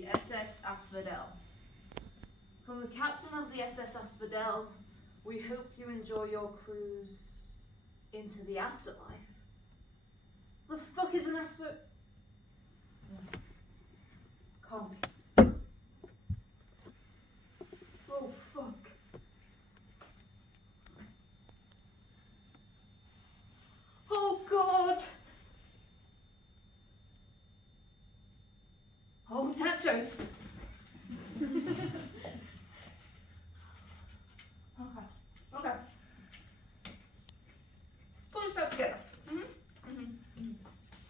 the S.S.Asphodel. From the captain of the S.S.Asphodel, we hope you enjoy your cruise into the afterlife. The fuck is an asphodel? Calm. Oh fuck. Oh god. Oh, nachos. Okay. Pull yourself together.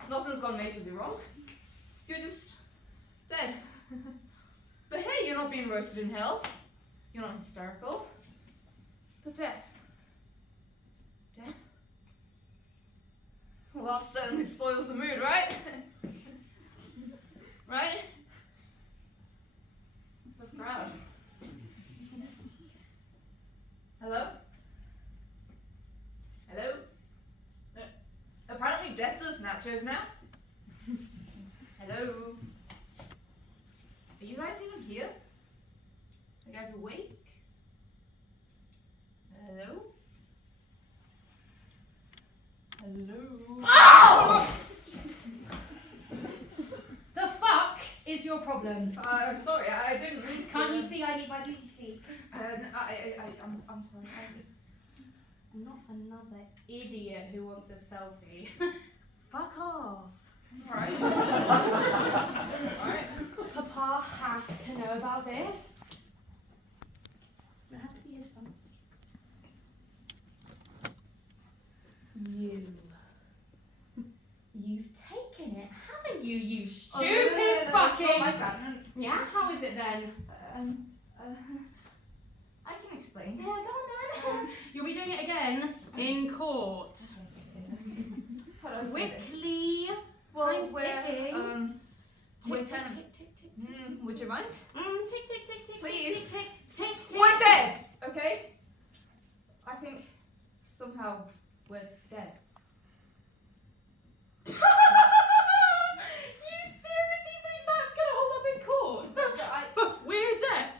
Nothing's gone majorly wrong. You're just dead. But hey, you're not being roasted in hell. You're not hysterical. But death. Death? Well, that certainly spoils the mood, right? Right? So proud. Hello? Hello? Apparently death does nachos now. Hello? Are you guys even here? Are you guys awake? Hello? Hello? Oh! The fuck is your problem? I'm sorry, I didn't mean to. Can't you see I need my beauty sleep? I'm sorry. I'm not another idiot who wants a selfie. Fuck off. Alright. Alright. Papa has to know about this. It has to be his son. You've taken it, haven't you, you stupid no, fucking... it's not like that. No. Yeah, how is it then? I can explain. Yeah, go on then. You'll be doing it again in court. How do I say this? Quickly. Well, Time's ticking. We're Tick, ten. tick, tick, tick, tick. Would you mind? Tick, tick, tick, tick, Please. tick, tick, tick, tick. We're dead! Okay? I think somehow we're dead. You seriously think that's gonna hold up in court? But we're dead.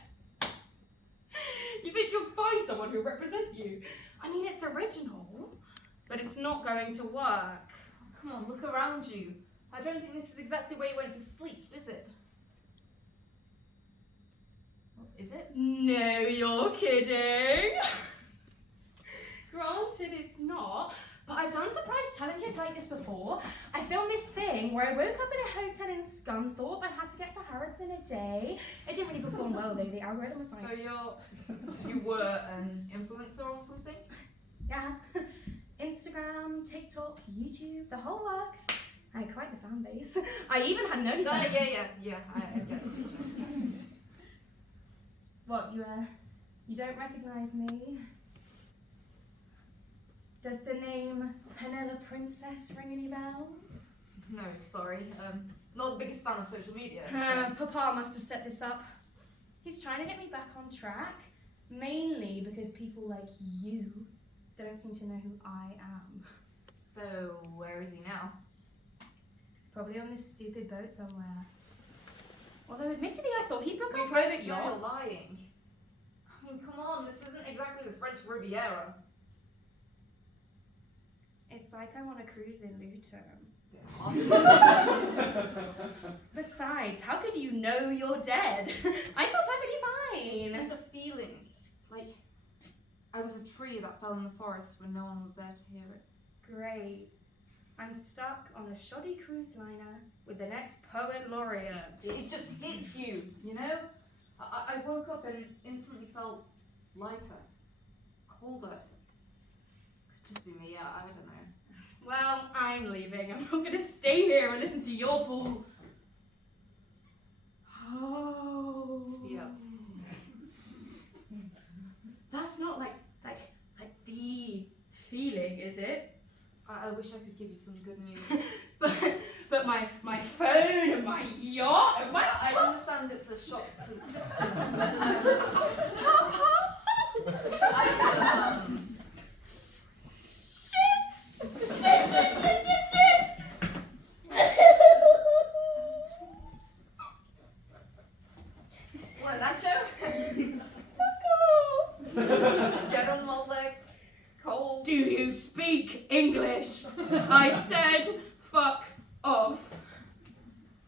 You think you'll find someone who'll represent you? I mean, it's original, but it's not going to work. Come on, look around you. I don't think this is exactly where you went to sleep, is it? Is it? No, you're kidding. Granted, it's not, but I've done surprise challenges like this before. I filmed this thing where I woke up in a hotel in Scunthorpe and had to get to Harrods in a day. It didn't really perform well though, the algorithm was So like... you were an influencer or something? Yeah. Instagram, TikTok, YouTube, the whole works. I had quite the fan base. I even had an OnlyFans. Yeah, I get it. What, you don't recognise me? Does the name Penella Princess ring any bells? No, sorry. Not the biggest fan of social media. So. Papa must have set this up. He's trying to get me back on track, mainly because people like you don't seem to know who I am. So, where is he now? Probably on this stupid boat somewhere. Although admittedly I thought he'd book a You're private yacht. You're lying. I mean, come on, this isn't exactly the French Riviera. It's like I want to cruise in Luton. Yeah. Besides, how could you know you're dead? I felt perfectly fine. It's just a feeling. Like, I was a tree that fell in the forest when no one was there to hear it. Great. I'm stuck on a shoddy cruise liner with the next poet laureate. It just hits you, you know? I woke up and instantly felt lighter, colder. Could just be me, I don't know. Well, I'm leaving. I'm not going to stay here and listen to your bull. Oh. Yeah. That's not like the feeling, is it? I wish I could give you some good news. but my phone and my yacht and my... I understand it's a shock to the system. Shit! I said fuck off.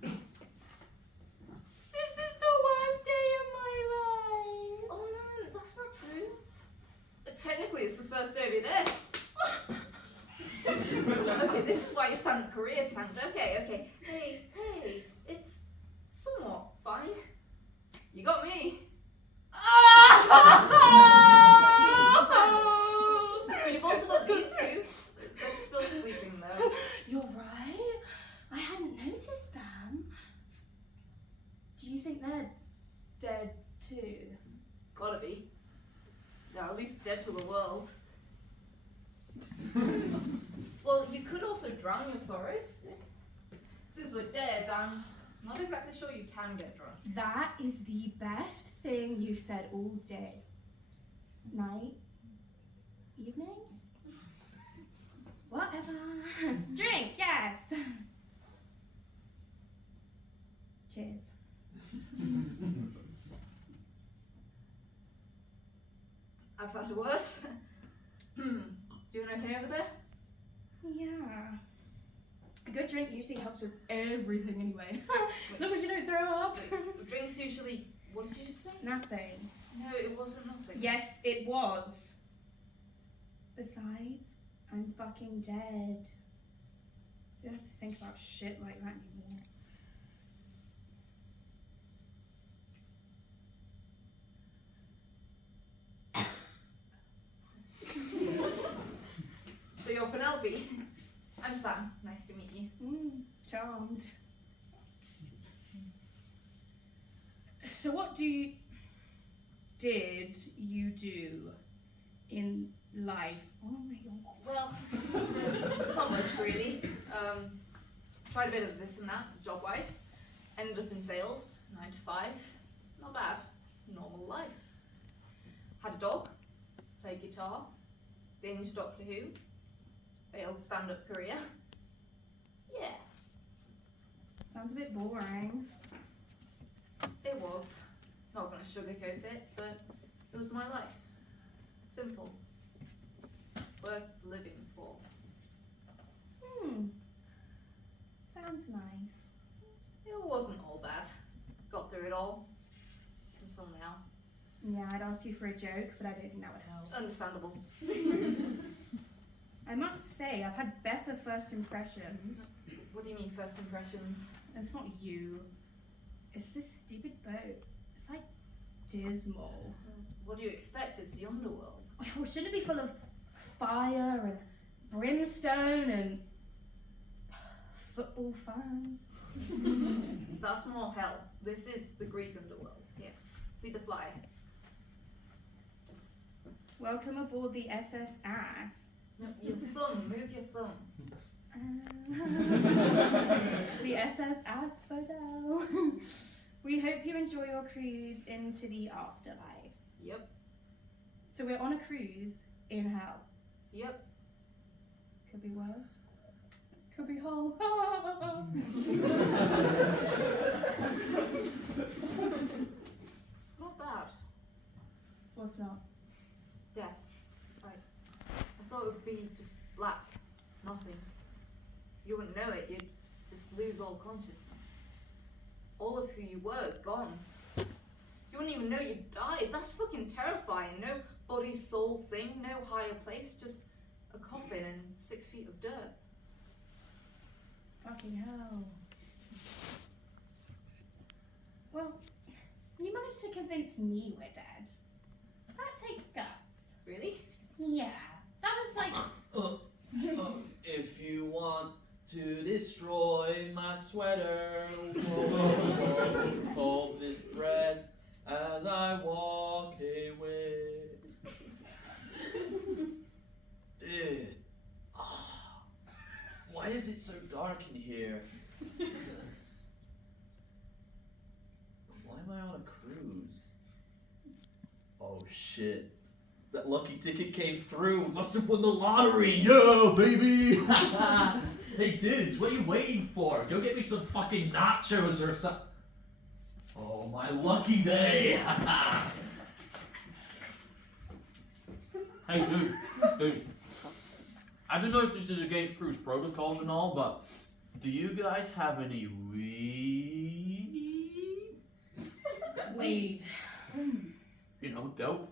This is the worst day of my life. Oh no, that's not true. Technically, it's the first day of your day. Okay, this is why your stand-up career tanked. Okay. Hey, it's somewhat fine. You got me. But you've also got these two. They're still sleeping though. You're right. I hadn't noticed them. Do you think they're dead too? Gotta be. They're at least dead to the world. Well, you could also drown your sorrows. Since we're dead, I'm not exactly sure you can get drunk. That is the best thing you've said all day. Night? Evening? Whatever. Drink, yes! Cheers. I've had worse. Doing okay over there? Yeah. A good drink usually helps with everything anyway. As long as you don't throw up. Drinks usually... What did you just say? Nothing. No, it wasn't nothing. Yes, it was. Besides, I'm fucking dead. You don't have to think about shit like that anymore. So you're Penelope. I'm Sam. Nice to meet you. Charmed. So what did you do in life? Oh my god. Well, not much really. Tried a bit of this and that, job-wise. Ended up in sales, 9 to 5. Not bad. Normal life. Had a dog. Played guitar. Binged Doctor Who. Failed stand-up career. Yeah. Sounds a bit boring. It was. Not gonna sugarcoat it, but it was my life. Simple. Worth living for. Sounds nice. It wasn't all bad. Got through it all. Until now. Yeah, I'd ask you for a joke, but I don't think that would help. Understandable. I must say, I've had better first impressions. What do you mean, first impressions? It's not you. It's this stupid boat. It's like dismal. What do you expect? It's the underworld. Oh, shouldn't it be full of fire and brimstone and football fans? That's more hell. This is the Greek underworld. Here, be the fly. Welcome aboard the S.S.Asphodel. No, your thumb. Move your thumb. The S.S.Asphodel. We hope you enjoy your cruise into the afterlife. Yep. So we're on a cruise in hell. Yep. Could be worse. Could be hell. It's not bad. What's not? Death. Right. I thought it would be just black. Nothing. You wouldn't know it. You'd just lose all consciousness. All of who you were, gone. You wouldn't even know you died. That's fucking terrifying. No body, soul thing, no higher place, just a coffin and 6 feet of dirt. Fucking hell. Well, you managed to convince me we're dead. That takes guts. Really? Yeah. That was like... If you want to destroy my sweater, hold this thread as I walk away. Dude, why is it so dark in here? Why am I on a cruise? Oh shit. That lucky ticket came through. Must have won the lottery. Yeah, baby. Hey, dudes, what are you waiting for? Go get me some fucking nachos or something. Oh, my lucky day. Hey, dude. I don't know if this is against cruise protocols and all, but do you guys have any weed? Weed. You know, dope,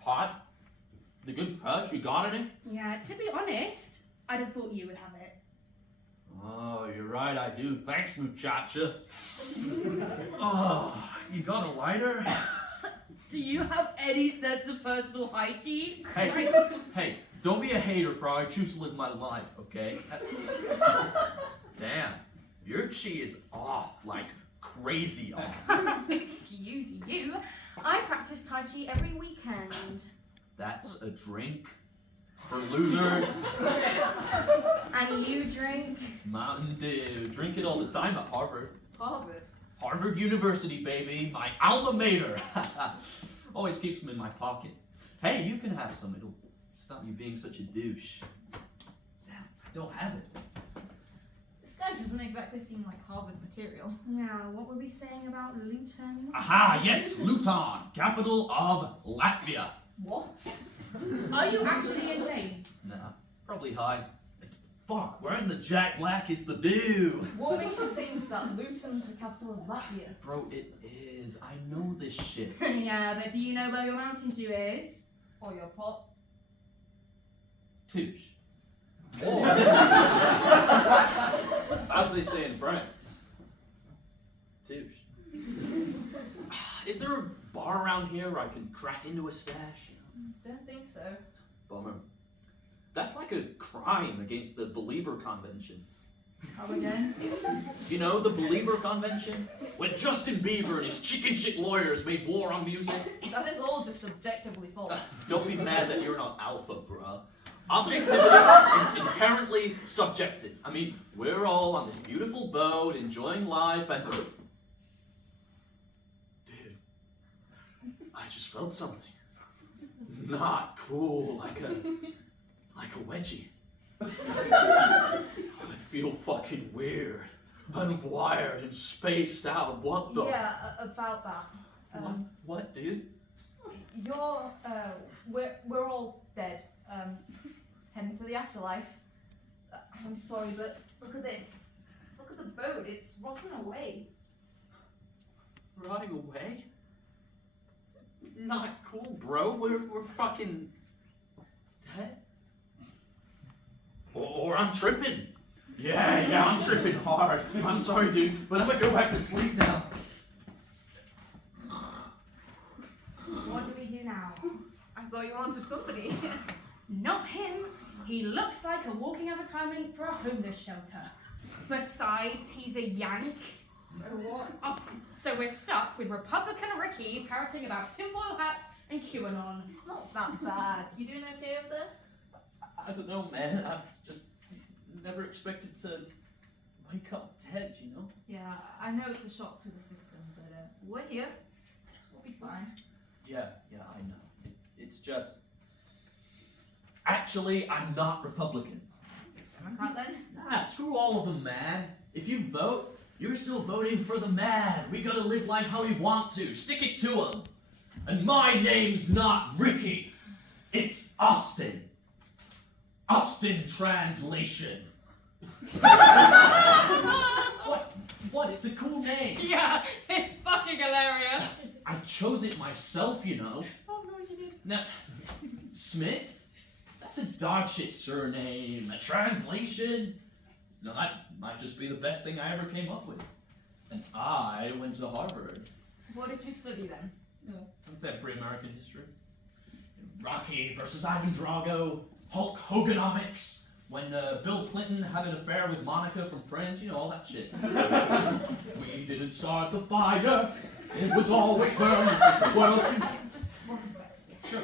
pot, the good kush. You got any? Yeah, to be honest, I'd have thought you would have it. Oh, you're right, I do. Thanks, muchacha. Oh, you got a lighter? Do you have any sense of personal hygiene? Hey, don't be a hater for how I choose to live my life, okay? Damn, your chi is off, like crazy off. Excuse you. I practice Tai Chi every weekend. That's a drink for losers. And you drink? Mountain Dew. Drink it all the time at Harvard. Harvard. Harvard University, baby. My alma mater. Always keeps them in my pocket. Hey, you can have some. It'll stop you being such a douche. Damn, I don't have it. This guy doesn't exactly seem like Harvard material. Yeah, what were we saying about Luton? Aha, yes, Luton, capital of Latvia. What? Are you actually insane? Nah, probably high. Fuck, wearing the Jack Black is the do. What makes you think that Luton's the capital of Latvia? Bro, it is. I know this shit. Yeah, but do you know where your Mountain Dew is? Or your pot? Touche. Or, as they say in France, touche. Is there a bar around here where I can crack into a stash? Don't think so. Bummer. That's like a crime against the Belieber Convention. Come again? You know, the Belieber Convention? When Justin Bieber and his chicken shit lawyers made war on music? That is all just objectively false. Don't be mad that you're not alpha, bruh. Objectivity is inherently subjective. I mean, we're all on this beautiful boat, enjoying life, and... Dude, I just felt something. Not cool, like a wedgie. I feel fucking weird, unwired, and spaced out. What the? Yeah, about that. What, dude? We're all dead. Heading to the afterlife. I'm sorry, but look at this. Look at the boat. It's rotten away. Rotting away? Not cool, bro. We're fucking dead. Or I'm tripping. Yeah, I'm tripping hard. I'm sorry, dude, but I'm gonna go back to sleep now. What do we do now? I thought you wanted company. Not him. He looks like a walking advertisement for a homeless shelter. Besides, he's a Yank. So what? Oh, so we're stuck with Republican Ricky parroting about tinfoil hats and QAnon. It's not that bad. You doing okay over there? I don't know, man. I've just never expected to wake up dead, you know? Yeah, I know it's a shock to the system, but we're here. We'll be fine. Yeah, I know. It's just... Actually, I'm not Republican. Democrat then? Nah, screw all of them, man. If you vote, you're still voting for the man. We gotta live life how we want to. Stick it to him. And my name's not Ricky. It's Austin. Austin translation. What? It's a cool name. Yeah, it's fucking hilarious. I chose it myself, you know. Oh, no, you did. Now, Smith? That's a dog shit surname. A translation? No, that might just be the best thing I ever came up with. And I went to Harvard. What did you study then? Contemporary American history. Rocky versus Ivan Drago. Hulk Hoganomics. When Bill Clinton had an affair with Monica from Friends, you know, all that shit. We didn't start the fire. It was always burning since the world. Just 1 sec. Sure.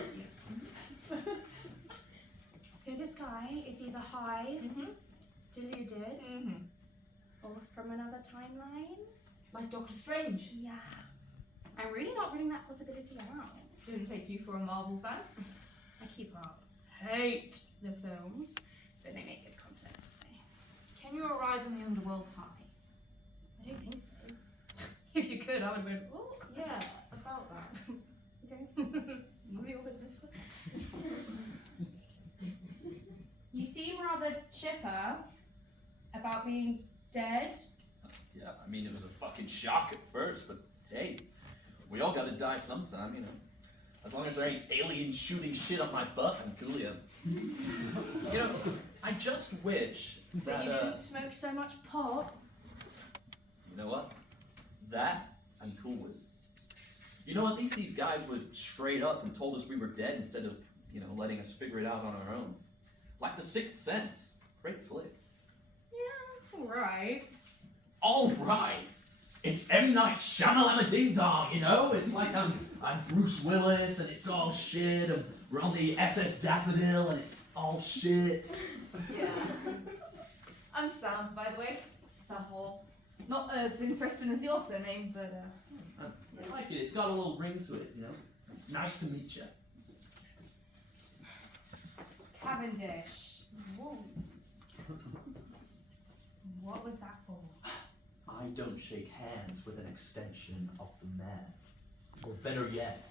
So this guy is either high, deluded, or from another timeline? Like Doctor Strange. Yeah. I'm really not ruling that possibility out. Didn't take you for a Marvel fan. I keep up. Hate the films, but they make good content, so. Can you arrive in the underworld high? I don't think so. If you could, I would have been, oh. Yeah, about that. Okay. None of your business. You rather chipper about being dead. Yeah, I mean, it was a fucking shock at first, but hey, we all gotta die sometime, you know. As long as there ain't aliens shooting shit up my butt, I'm cool, yeah. You know, I just wish But that, you didn't smoke so much pot. you know what? That I'm cool with. You know, at least these guys would straight up and told us we were dead instead of, you know, letting us figure it out on our own. Like The Sixth Sense. Great flick. Yeah, it's alright. Alright! It's 𝗦𝗵ście𝘄 Ding Dong, you know? It's like I'm Bruce Willis and it's all shit, and we're on the S.S.Asphodel and it's all shit. Yeah. I'm Sam, by the way. Sam Hall. Not as interesting as your surname, but I like it, it's got a little ring to it, you know? Nice to meet you. Cavendish. Whoa. What was that for? I don't shake hands with an extension of the man. Or better yet,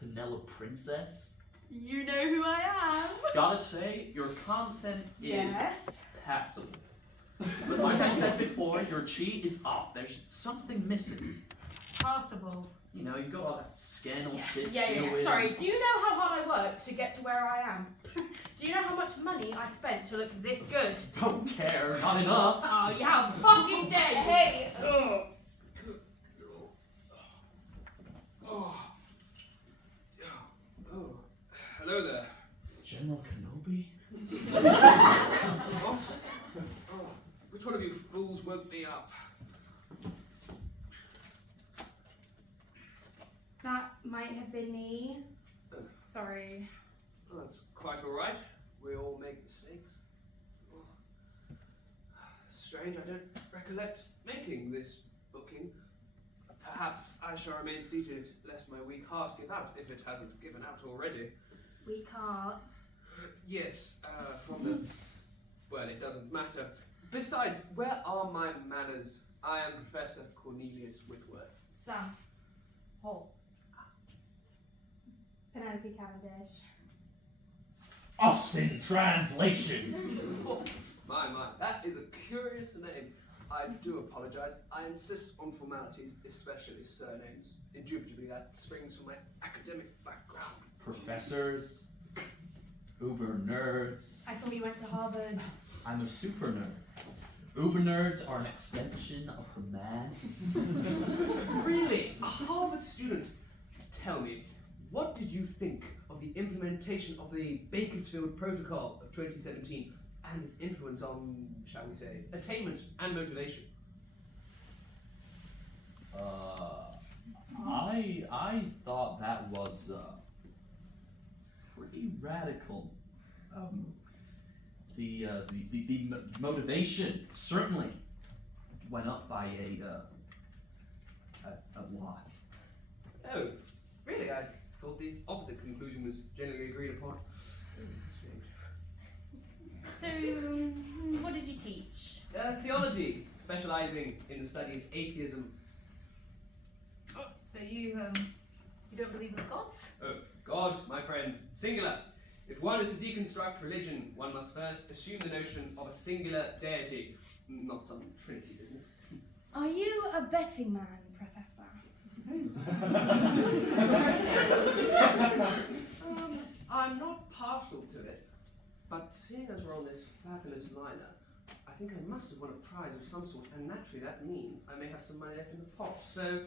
Penelope Princess. You know who I am. Gotta say, your content is Yes. passable. But like I said before, your chi is off. There's something missing. Passable. You know, you got all that scandal shit to Yeah. deal with. Sorry, do you know how hard I worked to get to where I am? Do you know how much money I spent to look this good? Don't care, not enough. Oh, you how fucking dead. hey, Oh. Oh. Oh. Hello there. General Kenobi? What? Oh. Which one of you fools woke me up? That might have been me. Sorry. Oh, that's quite alright. We all make mistakes. Oh. Strange, I don't recollect making this booking. Perhaps I shall remain seated, lest my weak heart give out, if it hasn't given out already. We can't. Yes, from the... Well, it doesn't matter. Besides, where are my manners? I am Professor Cornelius Whitworth. Sam Hall. Penelope Cavendish. Austin translation. Oh, my, that is a curious name. I do apologise. I insist on formalities, especially surnames. Indubitably, that springs from my academic background. Professors, uber nerds. I thought you went to Harvard. I'm a super nerd. Uber nerds are an extension of the man. Really? A Harvard student? Tell me, what did you think of the implementation of the Bakersfield Protocol of 2017 and its influence on, shall we say, attainment and motivation? I thought that was pretty radical. The motivation certainly went up by a lot. Oh, really? I thought the opposite conclusion was generally agreed upon. So, what did you teach? Theology, specialising in the study of atheism. So you don't believe in the gods? Oh, God, my friend, singular. If one is to deconstruct religion, one must first assume the notion of a singular deity, not some trinity business. Are you a betting man, Professor? I'm not partial to it, but seeing as we're on this fabulous liner, I think I must have won a prize of some sort, and naturally that means I may have some money left in the pot. So,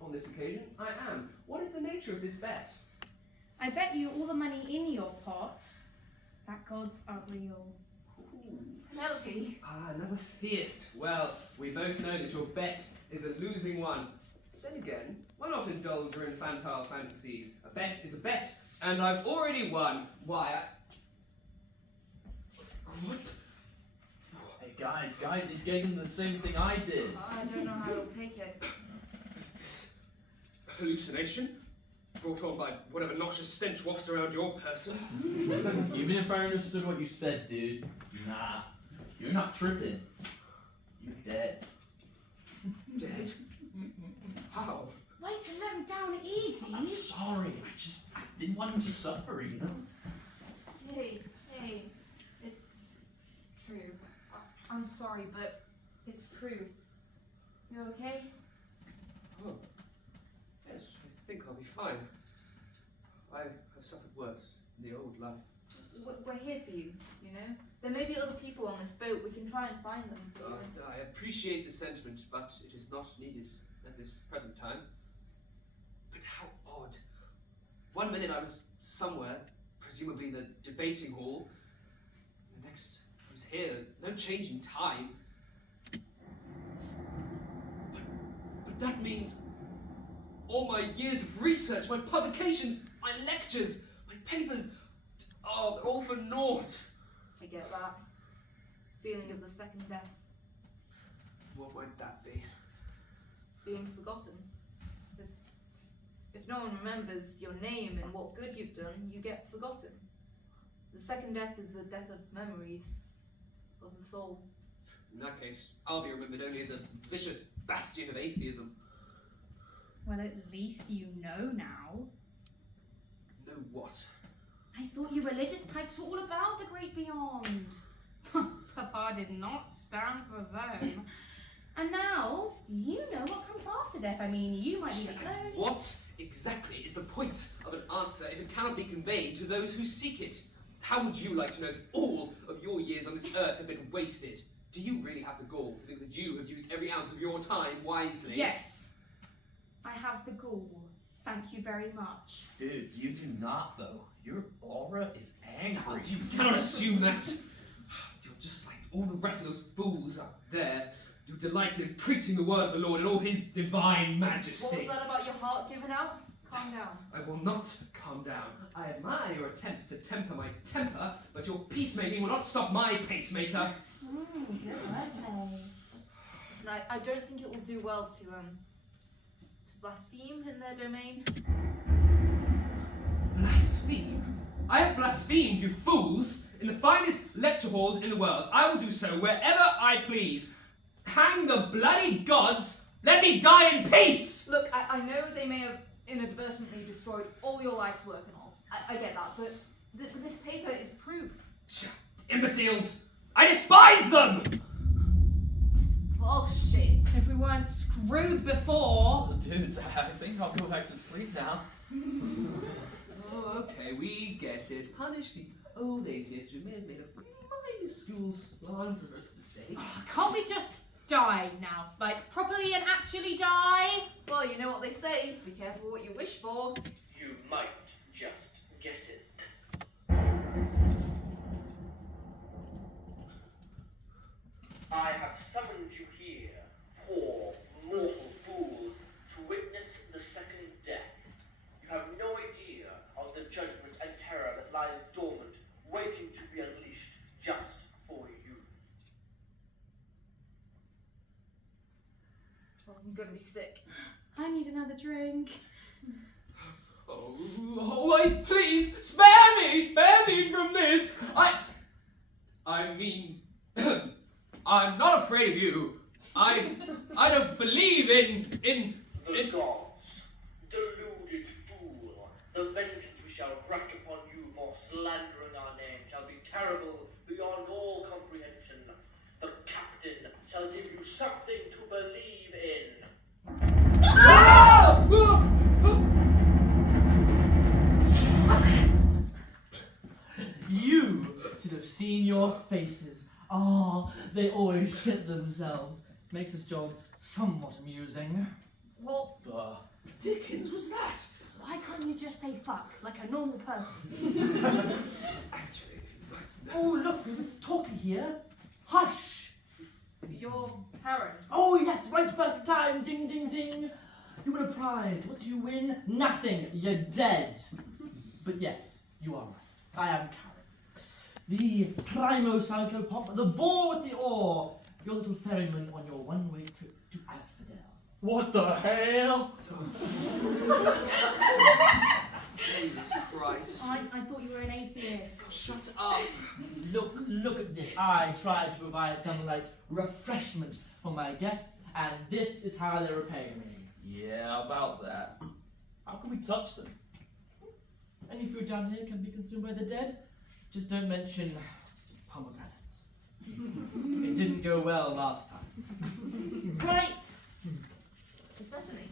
on this occasion, I am. What is the nature of this bet? I bet you all the money in your pot that gods are real. Penelope. Ah, another theist. Well, we both know that your bet is a losing one. Then again, why not indulge your infantile fantasies? A bet is a bet, and I've already won. Why, What? Hey guys, he's getting the same thing I did. I don't know how to take it. Is this hallucination? Brought on by whatever noxious stench wafts around your person? Even if I understood what you said, dude, nah, you're not tripping. You're dead. Dead? How? Wait to let him down easy. I'm sorry, I didn't want him to suffer, you know? Hey, it's I'm sorry, but it's true. You okay? Oh. Yes, I think I'll be fine. I have suffered worse in the old life. We're here for you, you know? There may be other people on this boat. We can try and find them for you. I appreciate the sentiment, but it is not needed at this present time. But how odd. One minute I was somewhere, presumably the debating hall. The next I was here. No change in time. But that means all my years of research, my publications, my lectures, my papers, oh, they're all for naught. I get that. Feeling of the second death. What might that be? Being forgotten. If no one remembers your name and what good you've done, you get forgotten. The second death is the death of memories, of the soul. In that case, I'll be remembered only as a vicious bastion of atheism. Well, at least you know now. Know what? I thought you religious types were all about the great beyond. Papa did not stand for them. And now, you know what comes after death. I mean, you might be the only... What exactly is the point of an answer if it cannot be conveyed to those who seek it? How would you like to know that all of your years on this earth have been wasted? Do you really have the gall to think that you have used every ounce of your time wisely? Yes. I have the gall. Thank you very much. Dude, you do not, though. Your aura is angry. You cannot assume that. You're just like all the rest of those fools up there who delight in preaching the word of the Lord in all his divine majesty. What was that about your heart giving out? Calm down. I will not calm down. I admire your attempts to temper my temper, but your peacemaking will not stop my pacemaker. Good, okay. Listen, I don't think it will do well to blaspheme in their domain. Blaspheme? I have blasphemed, you fools, in the finest lecture halls in the world. I will do so wherever I please. Hang the bloody gods! Let me die in peace! Look, I know they may have inadvertently destroyed all your life's work and all. I get that, but this paper is proof. Imbeciles! I despise them! Bullshit. If we weren't screwed before... Dudes, I think I'll go back to sleep now. Oh, okay, we get it. Punish the old atheist who may have made a minuscule slanderous mistake. Can't we just die now? Like, properly and actually die? Well, you know what they say. Be careful what you wish for. You might just get it. I have summoned you here, poor mortal fools, to witness the second death. You have no idea of the judgment and terror that lies dormant, waiting to be unleashed just for you. Well, I'm gonna be sick. I need another drink. Oh, please, spare me from this! I mean, I'm not afraid of you. I don't believe in... The gods, deluded fool, the vengeance we shall wreak upon you for slandering our name shall be terrible beyond all comprehension. The captain shall give you something to believe in. You should have seen your faces. Ah, they always shit themselves. Makes this job somewhat amusing. Well, The Dickens was that? Why can't you just say fuck, like a normal person? Actually, if you must know. Oh, look, we've been talking here. Hush! you're Charon. Oh, yes, right first time. Ding, ding, ding. You win a prize. What do you win? Nothing. You're dead. But yes, you are right. I am Charon. The 𝗏𝗏, the ball with the oar. Your little ferryman on your one-way trip to Asphodel. What the hell? Jesus Christ. I thought you were an atheist. Shut up. Look at this. I tried to provide some light refreshment for my guests, and this is how they repay me. Yeah, about that. How can we touch them? Any food down here can be consumed by the dead. Just don't mention pomegranates. It didn't go well last time. Right! Persephone.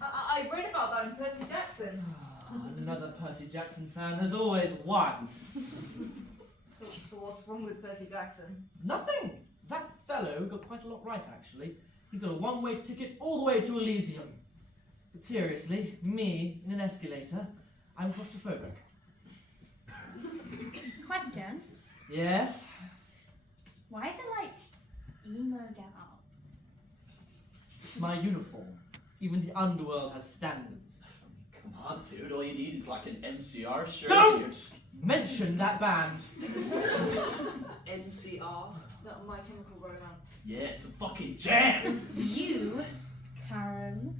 I read about that in Percy Jackson. And another Percy Jackson fan, there's always one. So what's wrong with Percy Jackson? Nothing. That fellow got quite a lot right, actually. He's got a one-way ticket all the way to Elysium. But seriously, me in an escalator, I'm claustrophobic. Question. Yes? Why the, emo get up? It's my uniform. Even the underworld has standards. Come on, dude. All you need is like an MCR shirt. Don't mention that band. NCR? That My Chemical Romance. Yeah, it's a fucking jam. You, Charon,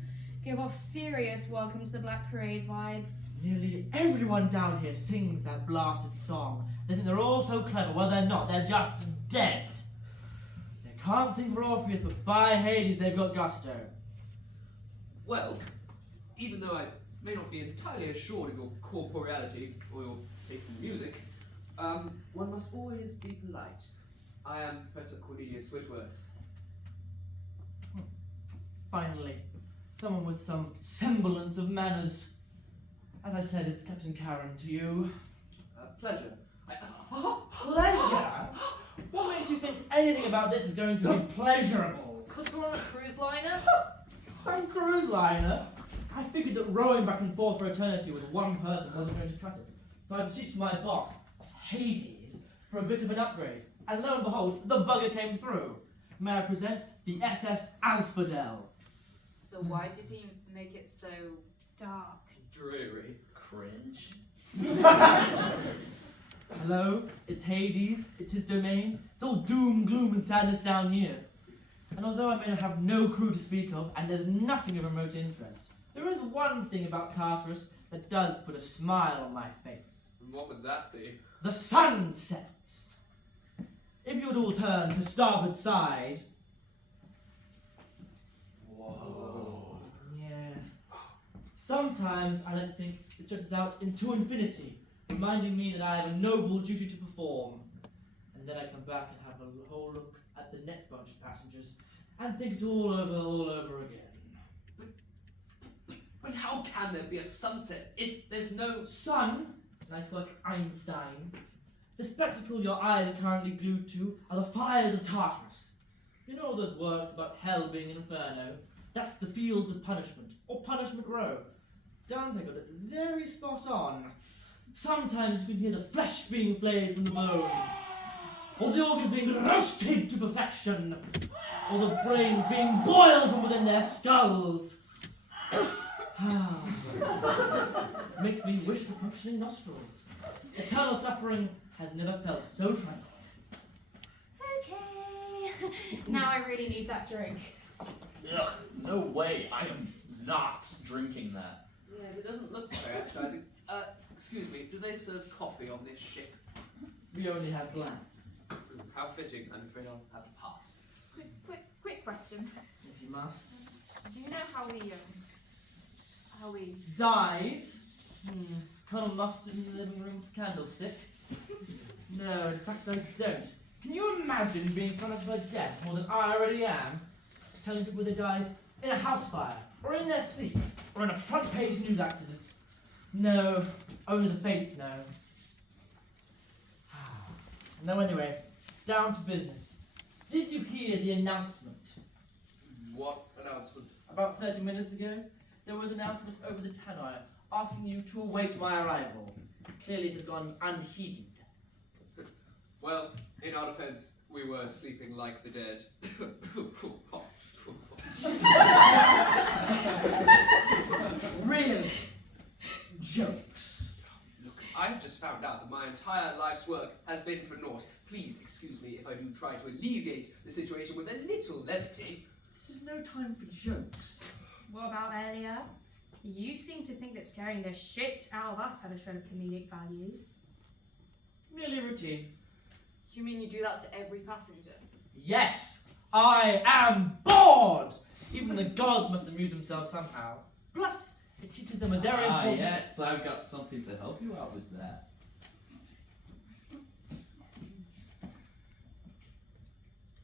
give off serious Welcome to the Black Parade vibes. Nearly everyone down here sings that blasted song. They think they're all so clever. Well, they're not. They're just dead. They can't sing for Orpheus, but by Hades, they've got gusto. Well, even though I may not be entirely assured of your corporeality or your taste in music, one must always be polite. I am Professor Cornelius Whitworth. Finally, someone with some semblance of manners. As I said, it's Captain Charon to you. Pleasure. Pleasure? What makes you think anything about this is going to be pleasurable? Because we're on a cruise liner? Some cruise liner? I figured that rowing back and forth for eternity with one person wasn't going to cut it. So I beseeched my boss, Hades, for a bit of an upgrade. And lo and behold, the bugger came through. May I present the S.S.Asphodel? So why did he make it so Dark. Dreary. Cringe. Hello, it's Hades, it's his domain. It's all doom, gloom and sadness down here. And although I may have no crew to speak of, and there's nothing of remote interest, there is one thing about Tartarus that does put a smile on my face. And what would that be? The sun sets. If you would all turn to starboard side. Whoa. Yes. Sometimes I like to think it stretches out into infinity, reminding me that I have a noble duty to perform. And then I come back and have a whole look at the next bunch of passengers and think it all over again. But how can there be a sunset if there's no... Sun, nice like Einstein. The spectacle your eyes are currently glued to are the fires of Tartarus. You know all those works about hell being an inferno? That's the fields of punishment, or Punishment Row. Dante got it very spot on. Sometimes you can hear the flesh being flayed from the bones, or the organs being roasted to perfection, or the brains being boiled from within their skulls. Makes me wish for functioning nostrils. Eternal suffering has never felt so tranquil. Okay. Now I really need that drink. Ugh, no way. I am not drinking that. Yes, it doesn't look very appetizing. Excuse me, do they serve coffee on this ship? We only have black. How fitting. I'm afraid I'll have to pass. Quick question. If you must. Do you know how we Died? Colonel Mustard in the living room with a candlestick? No, in fact I don't. Can you imagine being thrown up by death more than I already am? Telling people they died in a house fire, or in their sleep, or in a front page news accident. No, only the fates know. No, anyway, down to business. Did you hear the announcement? What announcement? About 30 minutes ago, there was an announcement over the tannoy asking you to await my arrival. Clearly it has gone unheeded. Well, in our defense, we were sleeping like the dead. Really? Jokes. Look, I've just found out that my entire life's work has been for naught. Please excuse me if I do try to alleviate the situation with a little levity. This is no time for jokes. What about earlier? You seem to think that scaring the shit out of us had a shred of comedic value. Merely routine. You mean you do that to every passenger? Yes, I am bored! Even the gods must amuse themselves somehow. Plus, it teaches them a very important... yes, I've got something to help you out with that.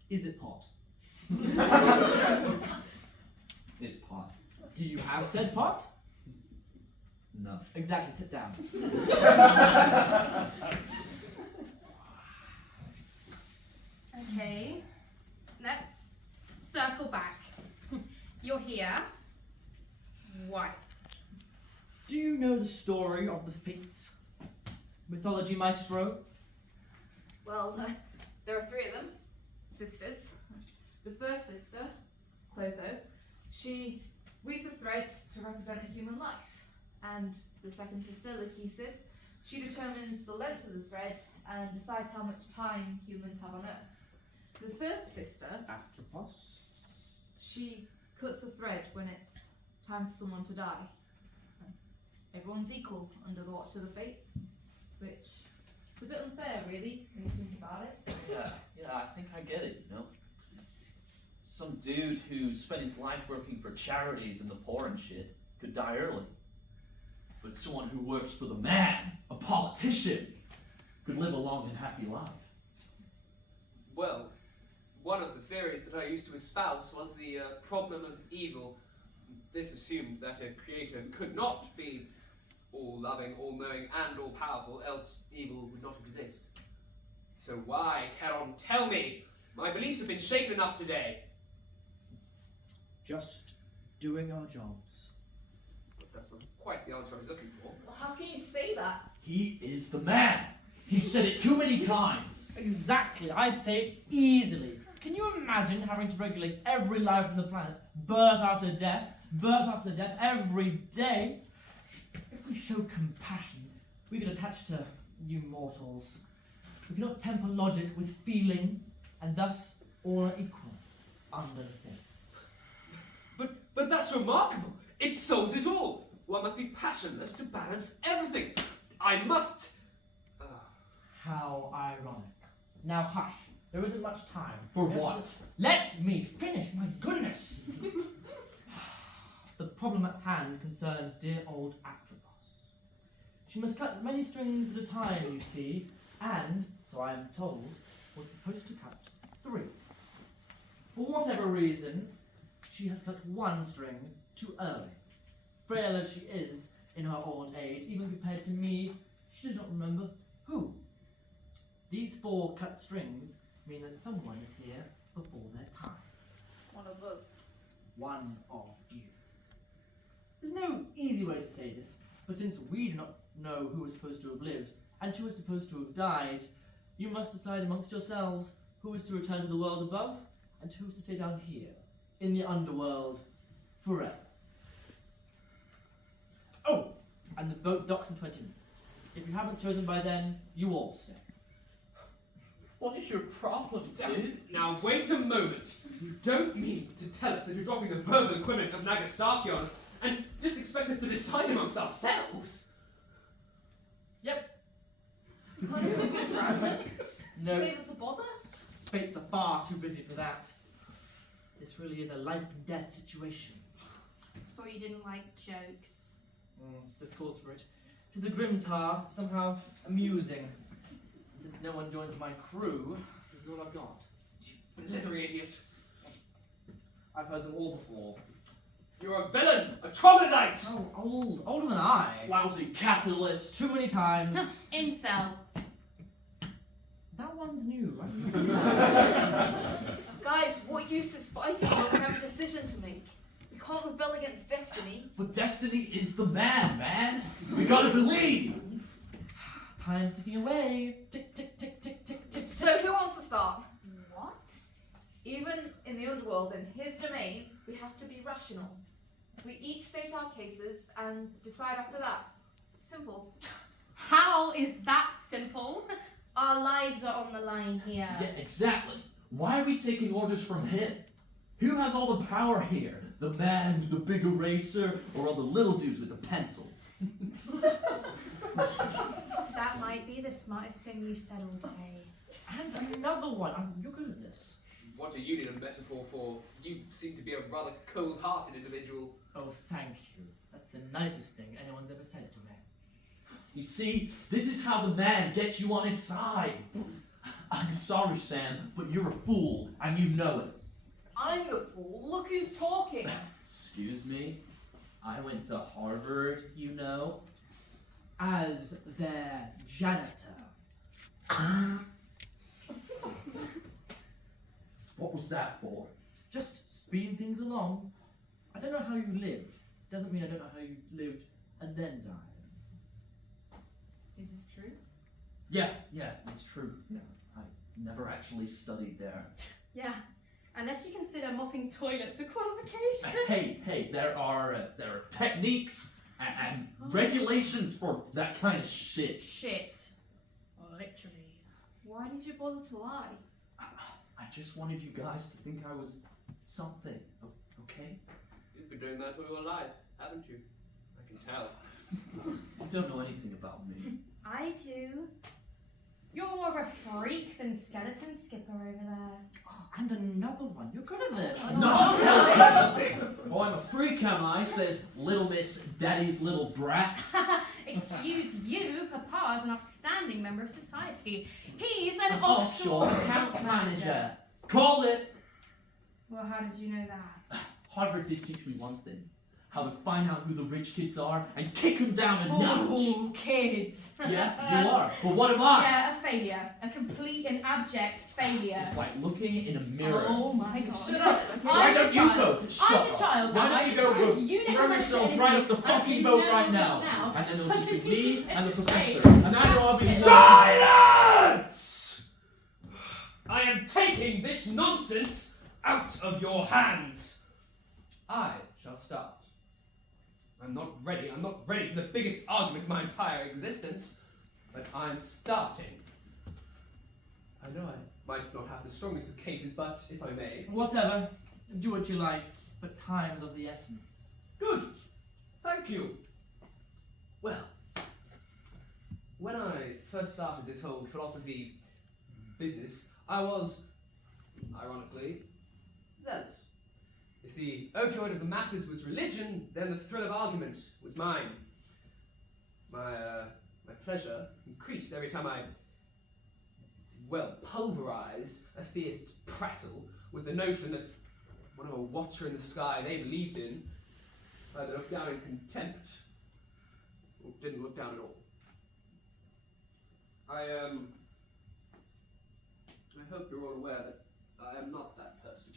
Is it pot? Is pot. Do you have said pot? No. Exactly, sit down. Okay, let's circle back. You're here. Why? Do you know the story of the Fates? Mythology maestro? Well, there are 3 of them, sisters. The first sister, Clotho, she weaves a thread to represent a human life. And the second sister, Lachesis, she determines the length of the thread and decides how much time humans have on Earth. The third sister, Atropos? she cuts the thread when it's time for someone to die. Everyone's equal under the watch of the Fates, which is a bit unfair, really, when you think about it. Yeah, I think I get it, you know? Some dude who spent his life working for charities and the poor and shit could die early. But someone who works for the man, a politician, could live a long and happy life. Well, one of the theories that I used to espouse was the problem of evil. This assumed that a creator could not be all-loving, all-knowing, and all-powerful, else evil would not exist. So why, Charon, tell me? My beliefs have been shaken enough today. Just doing our jobs. But that's not quite the answer I was looking for. Well, how can you say that? He is the man. He said it too many times. Exactly, I say it easily. Can you imagine having to regulate every life on the planet, birth after death, every day? If we showed compassion, we could attach to you mortals. We cannot temper logic with feeling, and thus all are equal under the Fates. But that's remarkable. It solves it all. One must be passionless to balance everything. I must... How ironic. Now hush, there isn't much time. For what? Let me finish, my goodness! The problem at hand concerns dear old Atropos. She must cut many strings at a time, you see, and, so I am told, was supposed to cut 3. For whatever reason, she has cut 1 string too early. Frail as she is in her old age, even compared to me, she does not remember who. These 4 cut strings mean that someone is here before their time. One of us. One of you. There's no easy way to say this, but since we do not know who is supposed to have lived and who is supposed to have died, you must decide amongst yourselves who is to return to the world above and who is to stay down here, in the underworld, forever. Oh, and the boat docks in 20 minutes. If you haven't chosen by then, you all stay. What is your problem, dude? Now wait a moment. You don't mean to tell us that you're dropping the verbal equivalent of Nagasaki on us and just expect us to decide amongst ourselves? Yep. Can't you just be random? No, Save us the bother? fates are far too busy for that. This really is a life and death situation. Thought you didn't like jokes. This calls for it. 'Tis a grim task, somehow amusing. And since no one joins my crew, this is all I've got. You blithering idiot. I've heard them all before. You're a villain, a troglodyte! Oh, older than I. Lousy capitalist. Too many times. Incel. That one's new, right? Guys, what use is fighting when we have a decision to make? We can't rebel against destiny. But destiny is the man. We gotta believe. Time ticking away. Tick, tick, tick, tick, tick, tick. So who wants to start? What? Even in the underworld, in his domain, we have to be rational. We each state our cases and decide after that. Simple. How is that simple? Our lives are on the line here. Yeah, exactly. Why are we taking orders from him? Who has all the power here? The man with the big eraser, or all the little dudes with the pencils? That might be the smartest thing you've said all day. And another one. You're good at this. What do you need a metaphor for? You seem to be a rather cold-hearted individual. Oh, thank you. That's the nicest thing anyone's ever said to me. You see, this is how the man gets you on his side. I'm sorry, Sam, but you're a fool, and you know it. I'm the fool. Look who's talking. Excuse me? I went to Harvard, you know, as their janitor. What was that for? Just speeding things along. I don't know how you lived. Doesn't mean I don't know how you lived and then died. Is this true? Yeah, it's true. Yeah, I never actually studied there. Yeah, unless you consider mopping toilets a qualification. Hey, there are techniques and regulations for that kind of shit. Shit. Literally. Why did you bother to lie? I just wanted you guys to think I was something, okay? You've been doing that all your life, haven't you? I can tell. You don't know anything about me. I do. You're more of a freak than skeleton skipper over there. Oh, and another one. You're good at this. Oh, No! Oh, I'm a freak, am I? Says Little Miss Daddy's little brat. Excuse you, Papa's an outstanding member of society. He's an offshore accounts manager. Call it! Well, how did you know that? Harvard did teach me one thing. How to find out who the rich kids are and kick them down a notch. Oh, kids. Yeah, you are. But what am I? Yeah, a failure. A complete and abject failure. It's like looking in a mirror. Oh my god. Shut up. Why don't you both shut I'm the up? child. Why now. don't I you just go promise go you never throw let yourselves anything right off the and fucking you boat never right do now? now. And then it'll just be me It's and the great. professor. And I know I'll be Silence! I am taking this nonsense out of your hands. I shall start. I'm not ready for the biggest argument of my entire existence, but I'm starting. I know I might not have the strongest of cases, but if I may. Whatever. Do what you like, but time's of the essence. Good. Thank you. Well, when I first started this whole philosophy business, I was, ironically, zealous. If the opioid of the masses was religion, then the thrill of argument was mine. My pleasure increased every time I, pulverized a theist's prattle with the notion that whatever watcher in the sky they believed in either looked down in contempt or didn't look down at all. I hope you're all aware that I am not that person.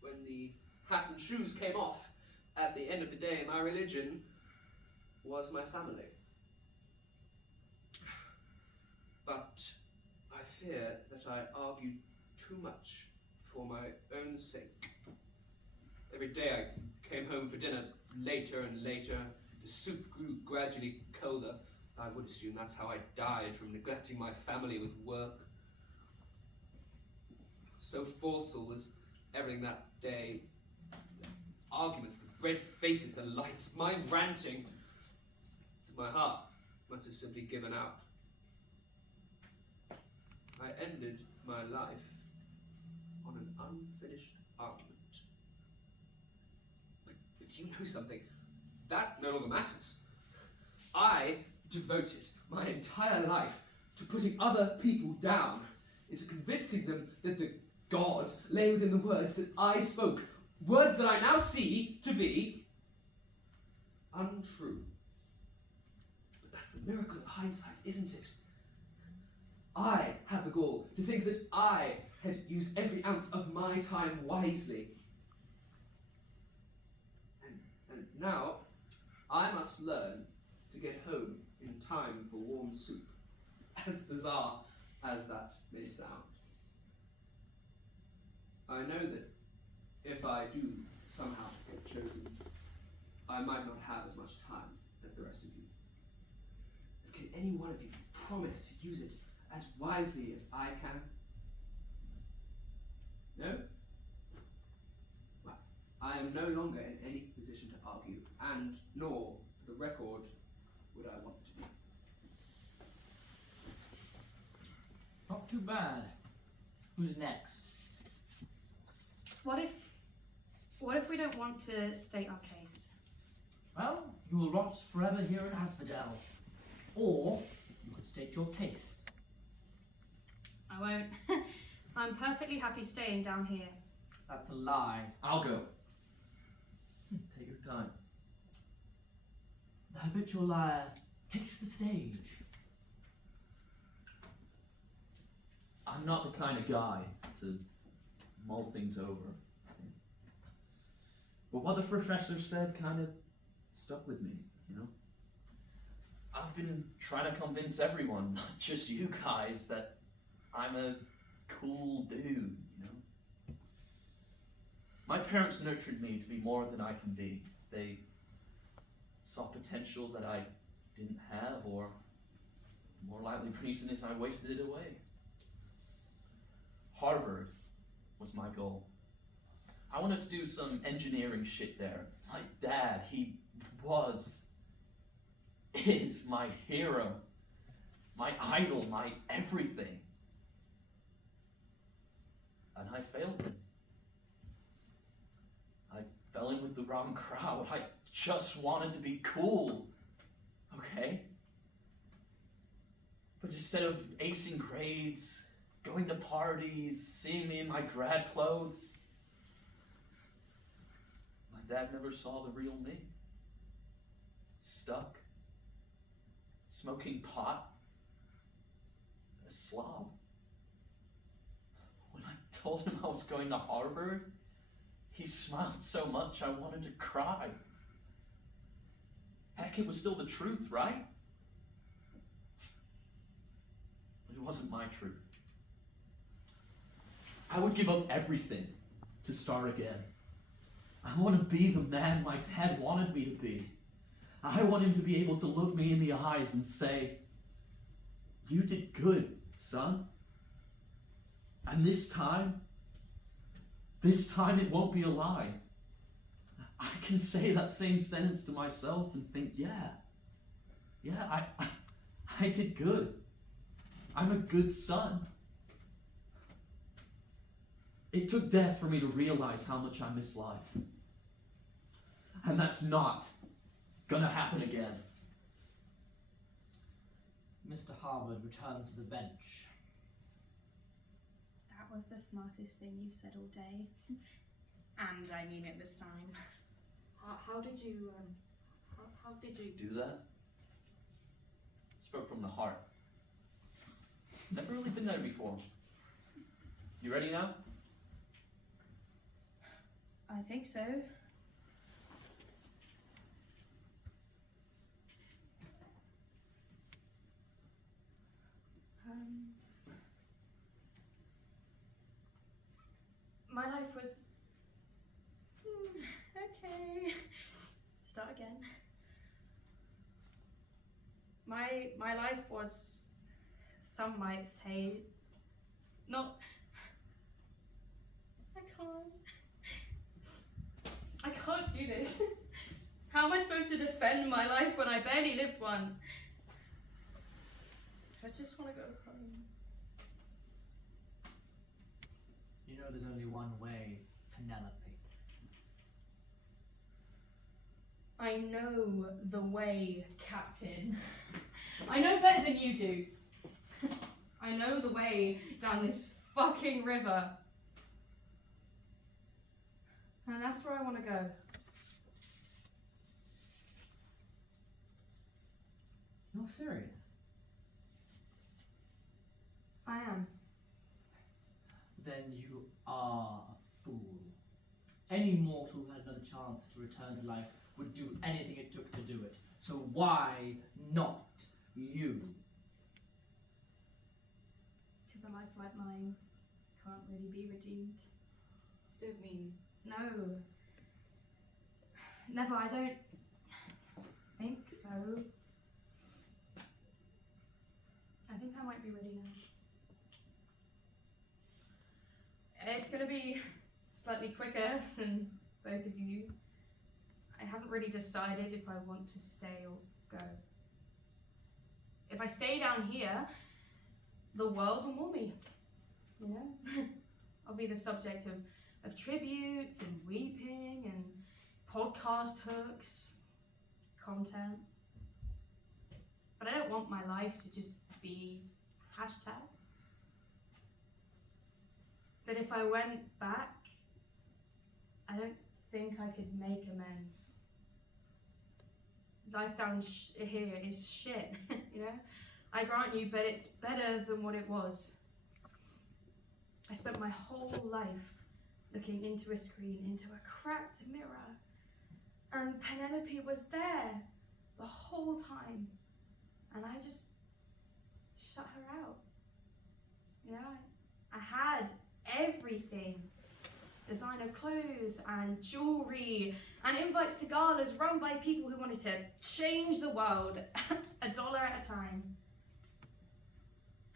When the hat and shoes came off, at the end of the day, my religion was my family. But I fear that I argued too much for my own sake. Every day I came home for dinner later and later. The soup grew gradually colder. I would assume that's how I died, from neglecting my family with work. So forceful was everything that day. The arguments, the red faces, the lights, my ranting. My heart must have simply given out. I ended my life on an unfinished argument. But you know something? That no longer matters. I devoted my entire life to putting other people down, into convincing them that the God lay within the words that I spoke, words that I now see to be untrue. But that's the miracle of hindsight, isn't it? I had the gall to think that I had used every ounce of my time wisely. And now I must learn to get home in time for warm soup, as bizarre as that may sound. I know that if I do somehow get chosen, I might not have as much time as the rest of you. But can any one of you promise to use it as wisely as I can? No? Well, I am no longer in any position to argue, and nor, for the record, would I want to be. Not too bad. Who's next? What if we don't want to state our case? Well, you will rot forever here in Asphodel. Or you could state your case. I won't. I'm perfectly happy staying down here. That's a lie. I'll go. Take your time. The habitual liar takes the stage. I'm not the kind of guy to mull things over. But what the professor said kind of stuck with me, you know? I've been trying to convince everyone, not just you guys, that I'm a cool dude, you know? My parents nurtured me to be more than I can be. They saw potential that I didn't have, or the more likely reason is I wasted it away. Harvard was my goal. I wanted to do some engineering shit there. My dad, he is my hero, my idol, my everything. And I failed him. I fell in with the wrong crowd. I just wanted to be cool, okay? But instead of acing grades, going to parties, seeing me in my grad clothes, my dad never saw the real me. Stuck, smoking pot, a slob. When I told him I was going to Harvard, he smiled so much I wanted to cry. Heck, it was still the truth, right? But it wasn't my truth. I would give up everything to start again. I want to be the man my dad wanted me to be. I want him to be able to look me in the eyes and say, "You did good, son. And this time it won't be a lie." I can say that same sentence to myself and think, yeah, I did good. I'm a good son. It took death for me to realize how much I miss life. And that's not gonna happen again. Mr. Harvard returns to the bench. That was the smartest thing you've said all day. And I mean it this time. How did you Do that? Spoke from the heart. Never really been there before. You ready now? I think so. My life was... okay. Start again. My life was, some might say, not... I can't do this. How am I supposed to defend my life when I barely lived one? I just want to go home. You know there's only one way, Penelope. I know the way, Captain. I know better than you do. I know the way down this fucking river. And that's where I want to go. You're serious? I am. Then you are a fool. Any mortal who had another chance to return to life would do anything it took to do it. So why not you? Because a life like mine can't really be redeemed. You don't mean... No. Never, I don't think so. I think I might be ready now. It's gonna be slightly quicker than both of you. I haven't really decided if I want to stay or go. If I stay down here, the world will mourn me. You know? I'll be the subject of tributes and weeping and podcast hooks, content. But I don't want my life to just be hashtags. But if I went back, I don't think I could make amends. Life down here is shit, you know? I grant you, but it's better than what it was. I spent my whole life looking into a screen, into a cracked mirror, and Penelope was there the whole time, and I just shut her out. You know, I had everything. Designer clothes and jewelry and invites to galas run by people who wanted to change the world $1 at a time.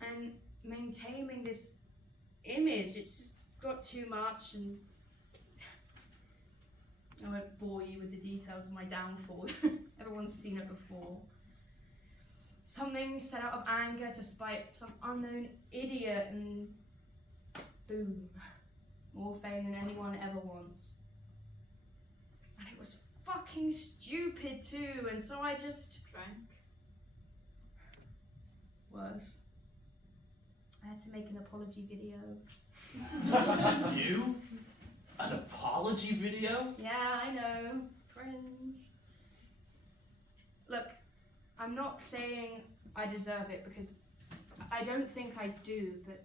And maintaining this image, it's just got too much, and I won't bore you with the details of my downfall. Everyone's seen it before. Something set out of anger to spite some unknown idiot, and boom. More fame than anyone ever wants. And it was fucking stupid too, and so I just Drank. Worse. I had to make an apology video. You? An apology video? Yeah, I know. Cringe. Look, I'm not saying I deserve it, because I don't think I do, but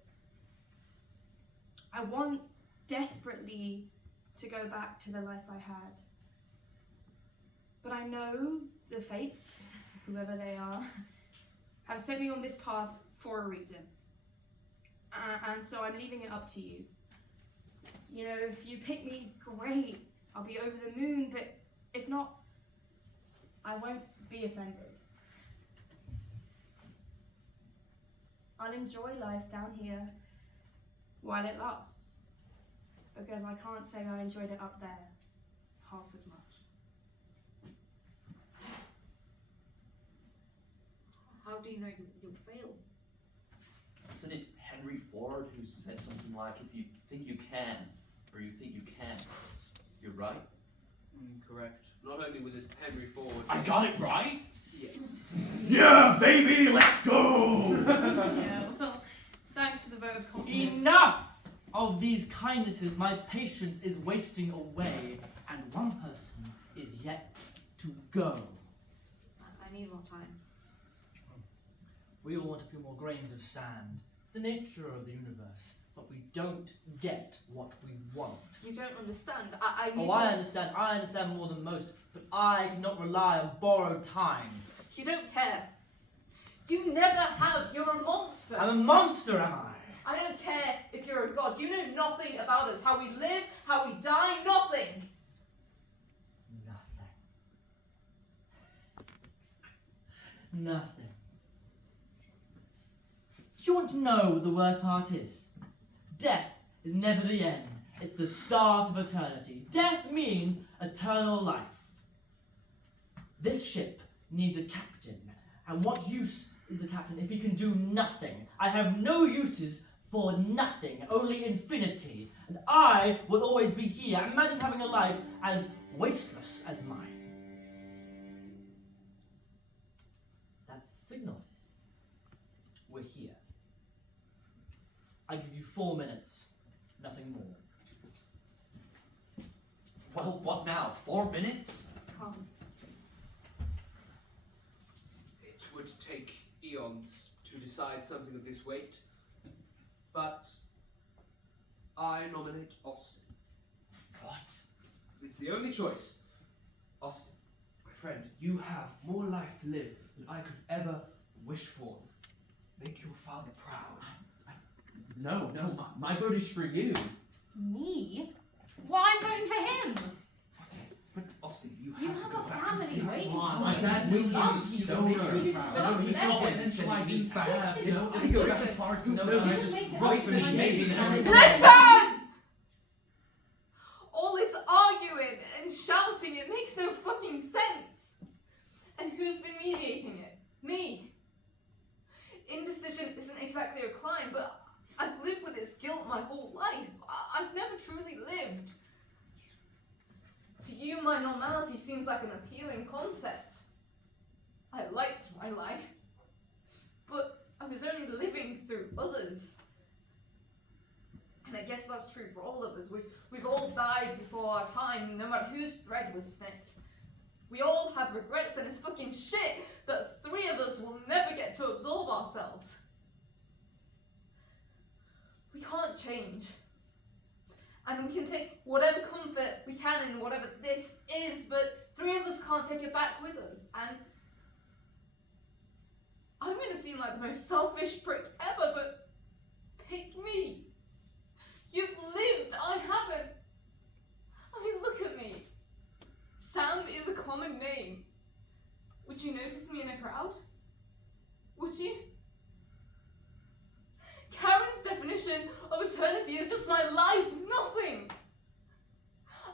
I want desperately to go back to the life I had. But I know the fates, whoever they are, have sent me on this path for a reason. And so I'm leaving it up to you. You know, if you pick me, great, I'll be over the moon, but if not, I won't be offended. I'll enjoy life down here while it lasts, because I can't say I enjoyed it up there half as much. How do you know you'll fail? Isn't it Henry Ford who said something like, if you think you can, or you think you can't, you're right? Correct. Not only was it Henry Ford. I got it right? Yes. Yeah, baby, let's go! Yeah, well, thanks for the vote of confidence. Enough of these kindnesses. My patience is wasting away, and one person is yet to go. I need more time. We all want a few more grains of sand. It's the nature of the universe, but we don't get what we want. You don't understand. I need Oh, more. I understand more than most, but I cannot rely on borrowed time. You don't care. You never have. You're a monster. I'm a monster, am I? I don't care if you're a god. You know nothing about us. How we live, how we die, nothing. Nothing. Nothing. Do you want to know what the worst part is? Death is never the end. It's the start of eternity. Death means eternal life. This ship needs a captain. And what use is the captain if he can do nothing? I have no uses for nothing, only infinity. And I will always be here. Imagine having a life as wasteless as mine. That's the signal. We're here. I give you 4 minutes, nothing more. Well, what now? 4 minutes? Come. It would take eons to decide something of this weight, but I nominate Austin. What? It's the only choice. Austin, my friend, you have more life to live than I could ever wish for. Make your father proud. No, my vote is for you. Me? Well, I'm voting for him. But Austin, you You have to have go a back. family, You have right? to go back. My dad knew he loves was a you. stoner. Don't make me proud. Listen, No, he's listen. not what's why you bad. You know, I think Listen. it's hard to know No, that you I should just make it right up for to the my amazing name. and Listen! All this arguing and shouting, it makes no fucking sense. And who's been mediating it? Me. Indecision isn't exactly a crime, but I've lived with this guilt my whole life. I've never truly lived. To you, my normality seems like an appealing concept. I liked my life, but I was only living through others. And I guess that's true for all of us. We've all died before our time, no matter whose thread was snipped. We all have regrets, and it's fucking shit that 3 of us will never get to absolve ourselves. We can't change. And we can take whatever comfort we can in whatever this is, but 3 of us can't take it back with us. And I'm gonna seem like the most selfish prick ever, but pick me. You've lived, I haven't. I mean, look at me. Sam is a common name. Would you notice me in a crowd? Would you? Charon's definition of eternity is just my life, nothing.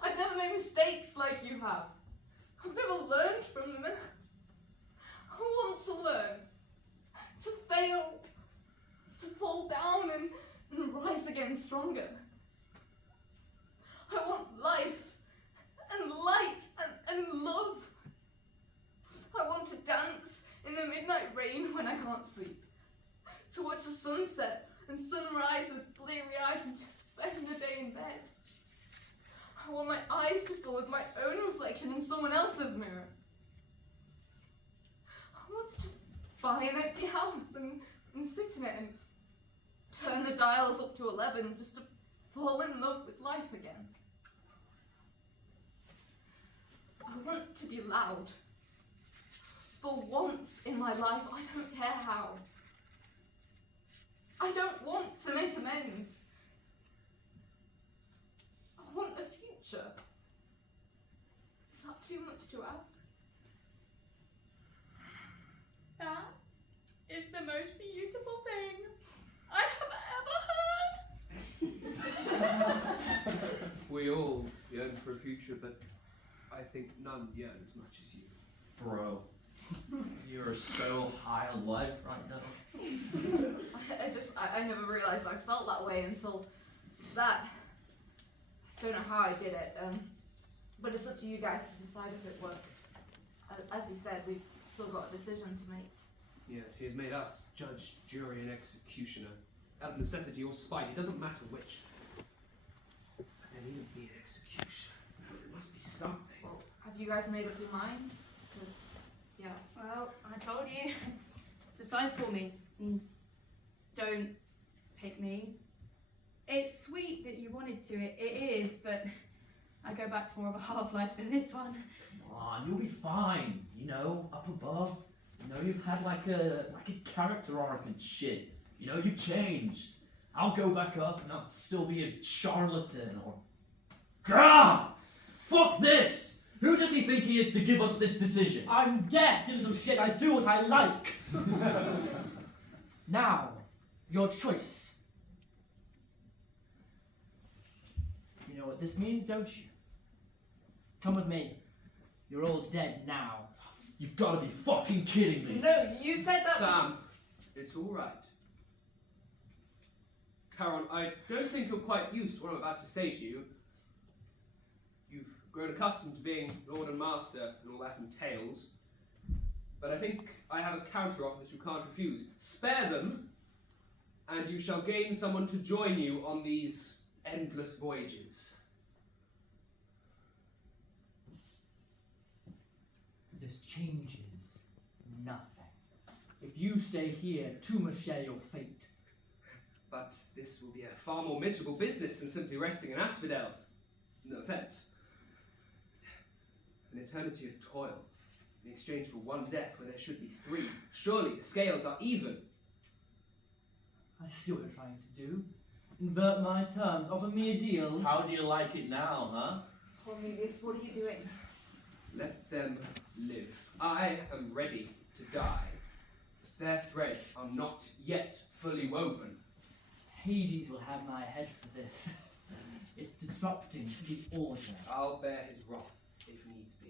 I've never made mistakes like you have. I've never learned from them, and I want to learn. To fail, to fall down and rise again stronger. I want life and light and love. I want to dance in the midnight rain when I can't sleep. To watch the sunset and sunrise with bleary eyes and just spend the day in bed. I want my eyes to fill with my own reflection in someone else's mirror. I want to just buy an empty house and sit in it and turn the dials up to 11 just to fall in love with life again. I want to be loud. For once in my life, I don't care how. I don't want to make amends. I want a future. Is that too much to ask? That is the most beautiful thing I have ever heard. We all yearn for a future, but I think none yearn as much as you. Bro, you're so high on life right now. I never realised I felt that way until that. I don't know how I did it, but it's up to you guys to decide if it worked. As he said, we've still got a decision to make. Yes, he has made us judge, jury, and executioner. Out of necessity or spite, it doesn't matter which. But there needn't be an execution. There must be something. Well, have you guys made up your minds? Because, yeah. Well, I told you. Decide for me. Don't pick me. It's sweet that you wanted to. It is, but I go back to more of a half-life than this one. Come on, you'll be fine. You know, up above. You know, you've had like a character arc and shit. You know, you've changed. I'll go back up and I'll still be a charlatan or... Gah! Fuck this! Who does he think he is to give us this decision? I'm deaf, you little shit. I do what I like. Now, your choice. You know what this means, don't you? Come with me. You're all dead now. You've got to be fucking kidding me. No, you said that. Sam, it's all right. Charon, I don't think you're quite used to what I'm about to say to you. You've grown accustomed to being Lord and Master and all that entails. But I think I have a counter-offer that you can't refuse. Spare them, and you shall gain someone to join you on these endless voyages. This changes nothing. If you stay here, two must share your fate. But this will be a far more miserable business than simply resting in Asphodel. No offence. An eternity of toil, in exchange for one death where there should be 3. Surely the scales are even. I see what you're trying to do. Invert my terms, offer me a deal. How do you like it now, huh? Cornelius, what are you doing? Let them live. I am ready to die. Their threads are not yet fully woven. Hades will have my head for this. It's disrupting the order. I'll bear his wrath if needs be.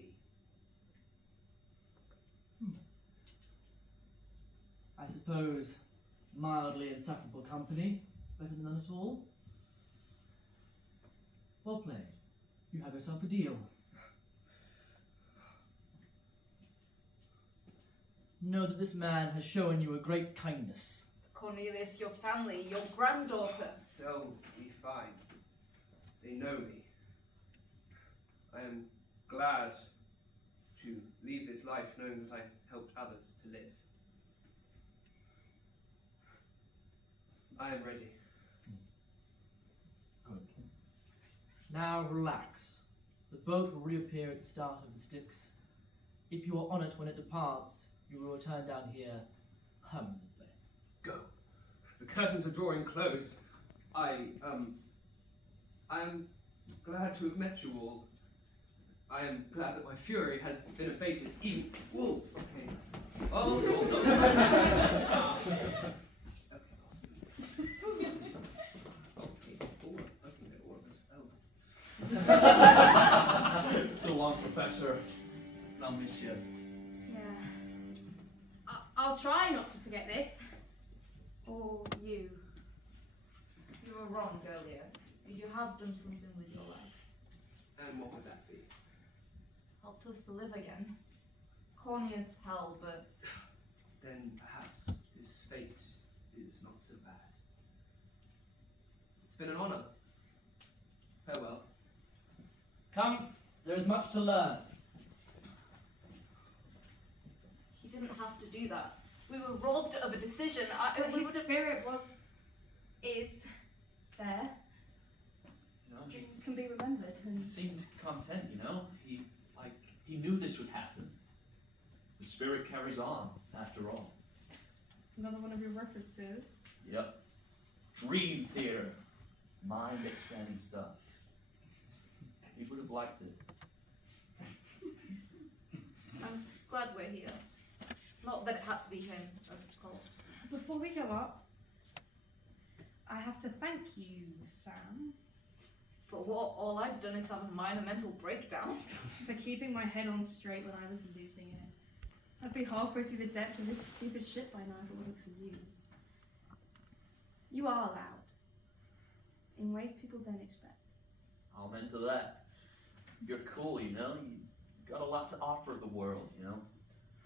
I suppose mildly insufferable company is better than none at all. Well played. You have yourself a deal. Know that this man has shown you a great kindness. Cornelius, your family, your granddaughter. They'll be fine. They know me. I am glad to leave this life knowing that I helped others to live. I am ready. Good. Now relax. The boat will reappear at the start of the Styx. If you are on it when it departs, you will return down here permanently. Go. The curtains are drawing close. I am glad to have met you all. I am glad that my fury has been abated even... Whoa, okay. Oh, no. So long, Professor. I'll miss you. Yeah. I'll try not to forget this. Or you. You were wrong earlier. You have done something with your life. And what would that be? Helped us to live again. Corny as hell, but Then perhaps his fate is not so bad. It's been an honor. Farewell. Come, there is much to learn. he didn't have to do that. We were robbed of a decision. But We his would have... spirit is there. You know, Dreams can be remembered. he And seemed content, you know? He knew this would happen. The spirit carries on, after all. another one of your references. Yep. Dream theater. Mind expanding stuff. He would have liked it. I'm glad we're here. Not that it had to be him, of course. Before we go up, I have to thank you, Sam, For what? All I've done is have a minor mental breakdown. for keeping my head on straight when I was losing it. I'd be halfway through the depths of this stupid shit by now if it wasn't for you. You are loud. In ways people don't expect. I'm into that. You're cool, you know? You got a lot to offer the world, you know?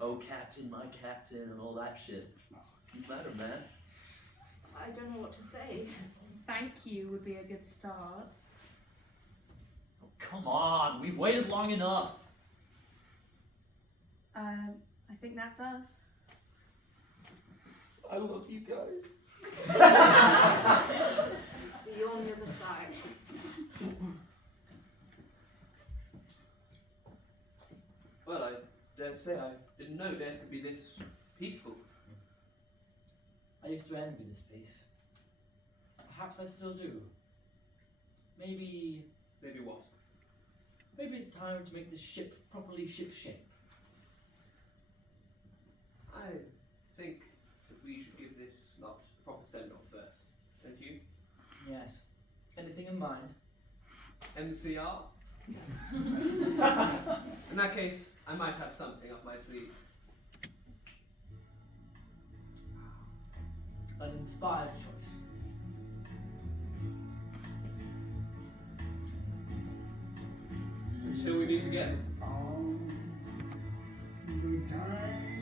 Oh, captain, my captain, and all that shit. You better, man. I don't know what to say. Thank you would be a good start. Oh, come on, we've waited long enough. I think that's us. I love you guys. See you on the other side. Well, I dare say I didn't know death could be this peaceful. I used to envy this peace. Perhaps I still do. Maybe Maybe what? it's time to make this ship properly ship-shape. I think that we should give this lot a proper send-off first, don't you? Yes. Anything in mind? MCR? In that case, I might have something up my sleeve. An inspired choice. Until we meet again. On the time